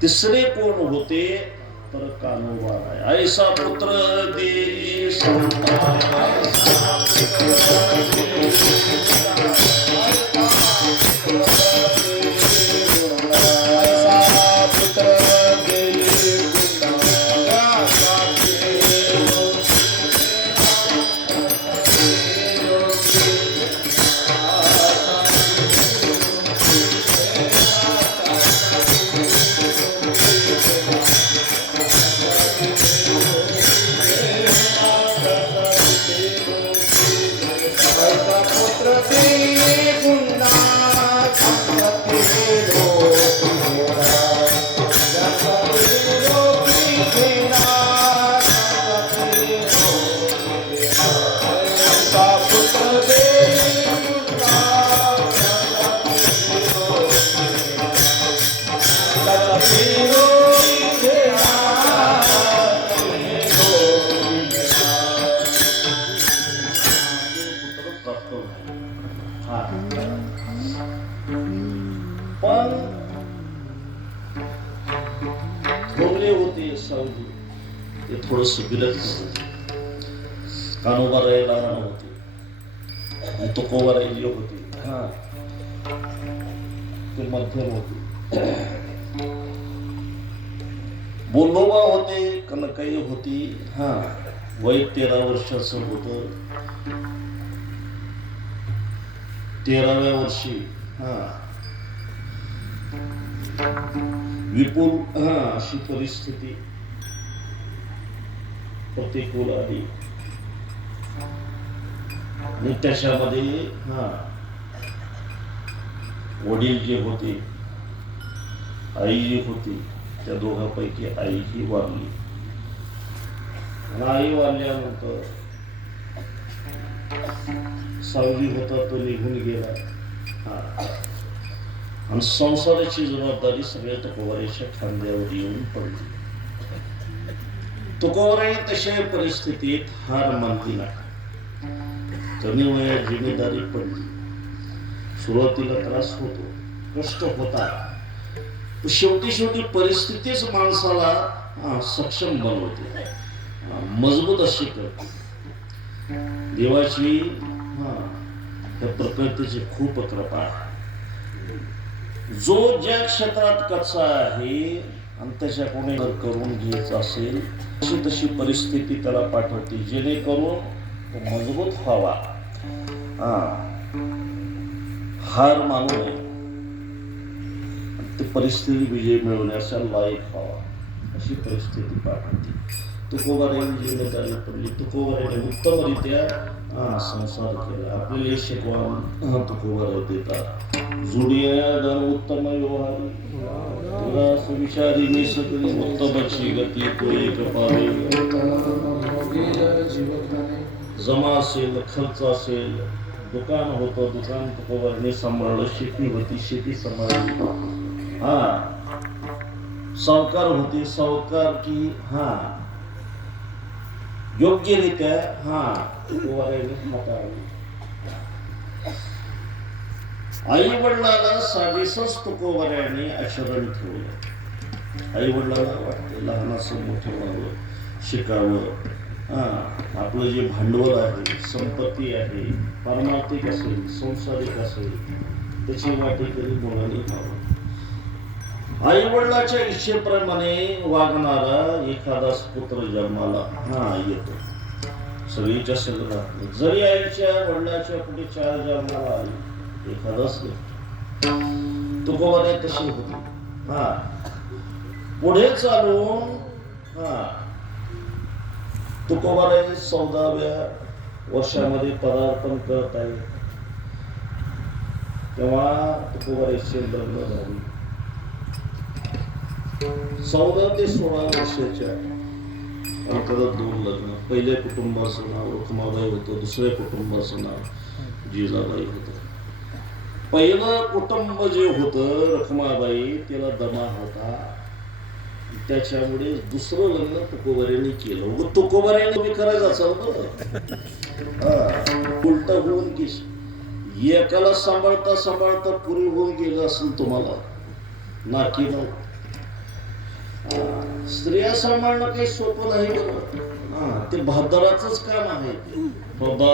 तिसरे कोण होते तर कान्होबा राय. ऐसा पुत्र देई पण थोरले होते सावजी ते थोडस बिलत कान्होबा राय लहान होते, तुकोबा राय जे होते ते मध्यम होते, बोलोबा होते, कनकाई होती. वय 13 वर्षाचं होतं. 13व्या वर्षी विपुल अशी परिस्थिती प्रतिकूल आली आणि त्याच्यामध्ये वडील जे होते, आई जी होती, त्या दोघांपैकी आई ही वारली. आई वारल्यानंतर सावजी होता तो निघून गेला आणि संसाराची जबाबदारी सगळ्या तुकोबारायच्या खांद्यावर येऊन पडली. तुकोबाराय तशा परिस्थितीत हार मानली नाही. कमी वयात जिम्मेदारी पडली. सुरुवातीला त्रास होतो, कष्ट होता, शेवटी परिस्थितीच माणसाला सक्षम बनवते, मजबूत अशी करते. देवाची त्या प्रकृतीची खूप कृपा आहे. जो ज्या क्षेत्रात कच्चा आहे आणि त्याच्या कोणी करून घ्यायचं असेल तशी परिस्थिती त्याला पाठवते, जेणेकरून तो मजबूत व्हावा, हार मानू नये, ते परिस्थिती विजय मिळवण्याचा लायक व्हावा अशी परिस्थिती पाठवते. तुकोबारायांनी जिम्मेदारी पडली. तुकोबारायांनी उत्तमरित्या संसार केला. आपल्याला शिकवण तुकोबाराय देतात. जुडियादान उत्तम व्यवहारी तुला विचारी मी सगळी उत्तमची गती तो एक पावे. जमा असेल, खर्च असेल, दुकान होतं, दुकान तुकोबारायांनी सांभाळलं. शेती होती, शेती सांभाळली. सावकार होते, सावकार की योग्यरित्या तुकोबारायांनी हाताळली. आई वडिलांना साजेसच तुकोबारायांनी आचरण ठेवलं. आई वडिलांना वाटतं लहानाचं मोठं व्हावं, शिकावं, आपलं जे भांडवल आहे, संपत्ती आहे, पारमार्थिक असेल, संसारिक असेल, त्याची वाटेकरी मुलांनी व्हावं. आई वडिलाच्या इच्छेप्रमाणे वागणारा एखादाच पुत्र जन्माला येतो. सगळीच्या सगळं जरी आईच्या वडिलाच्या पुढे 4 जन्माला आली, एखादाच तुकोबाराय तशी होती. पुढे चालून तुकोबाराय 14व्या वर्षामध्ये पदार्पण करत आहे. तेव्हा तुकोबारायचे लग्न झाले. 14 ते 16 वर्षाच्या अंतरात 2 लग्न. पहिल्या कुटुंबाचं नाव रखुमाबाई होतं, दुसऱ्या कुटुंबाचं नाव जिजाबाई होतं. पहिलं कुटुंब जे होतं रखुमाबाई, त्याला दमा होता, त्याच्यामुळे दुसरं लग्न तुकोबारायांनी केलं. तुकोबारायांनी तुम्ही करायचं असाल उलट होऊन की एकाला सांभाळता सांभाळता पुरी होऊन गेलं असेल तुम्हाला नाकी स्त्रिया सांभाळणं काही सोपं नाही बरं. हा, ते भादराचंच काम आहे ते. बाबा